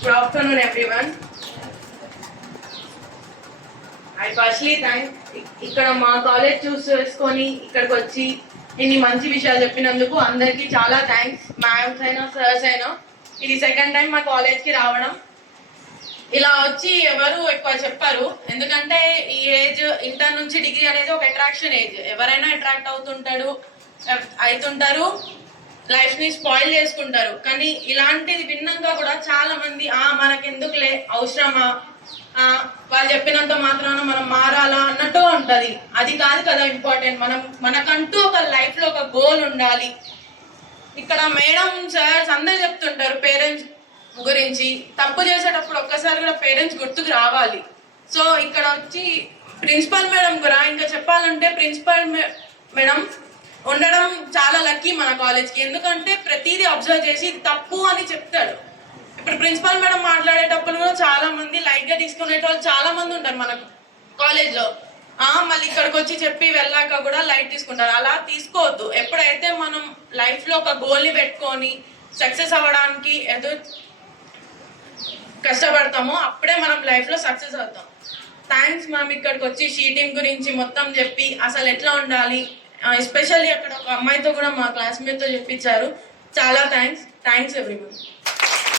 Good afternoon, everyone. I firstly thank ఇక్కడ మా college చూస్ చేసుకొని ఇక్కడికి వచ్చి ఇన్ని మంచి విషయాలు చెప్పినందుకు అందరికీ చాలా థ్యాంక్స్. మ్యామ్స్ అయినా సర్స్ అయినా ఇది సెకండ్ టైం మా కాలేజ్కి రావడం. ఇలా వచ్చి ఎవరు ఎక్కువ చెప్పారు, ఎందుకంటే ఈ ఏజ్ ఇంటర్ నుంచి డిగ్రీ అనేది ఒక అట్రాక్షన్ ఏజ్. ఎవరైనా అట్రాక్ట్ అవుతుంటారు, లైఫ్ ని స్పాయిల్ చేసుకుంటారు. కానీ ఇలాంటిది విన్నాక కూడా చాలా మంది మనకెందుకులే, అవసరమా, వాళ్ళు చెప్పినంత మాత్రాన మనం మారాలా అన్నట్టు ఉంటది. అది కాదు కదా ఇంపార్టెంట్. మనకంటూ ఒక లైఫ్ లో ఒక గోల్ ఉండాలి. ఇక్కడ మేడం సార్స్ అందరు చెప్తుంటారు పేరెంట్స్ గురించి. తప్పు చేసేటప్పుడు ఒక్కసారి కూడా పేరెంట్స్ గుర్తుకు రావాలి. సో ఇక్కడ వచ్చి ప్రిన్సిపల్ మేడం కూడా ఇంకా చెప్పాలంటే ప్రిన్సిపల్ మేడం ఉండడం చాలా లక్కీ మన కాలేజ్కి. ఎందుకంటే ప్రతిదీ అబ్జర్వ్ చేసి ఇది తప్పు అని చెప్తాడు. ఇప్పుడు ప్రిన్సిపల్ మేడం మాట్లాడేటప్పుడు కూడా చాలా మంది లైట్ గా తీసుకునేటోళ్ళు చాలా మంది ఉంటారు మన కాలేజ్ లో. మళ్ళీ ఇక్కడికి వచ్చి చెప్పి వెళ్ళాక కూడా లైట్ తీసుకుంటారు. అలా తీసుకోవద్దు. ఎప్పుడైతే మనం లైఫ్ లో ఒక గోల్ ని పెట్టుకొని సక్సెస్ అవ్వడానికి ఏదో కష్టపడతామో అప్పుడే మనం లైఫ్ లో సక్సెస్ అవుతాం. థ్యాంక్స్ మ్యామ్, ఇక్కడికి వచ్చి షీటింగ్ గురించి మొత్తం చెప్పి అసలు ఎట్లా ఉండాలి, ఎస్పెషల్లీ అక్కడ ఒక అమ్మాయితో కూడా మా క్లాస్మేట్ తో చెప్పించారు. చాలా థ్యాంక్స్ ఎవ్రీవన్.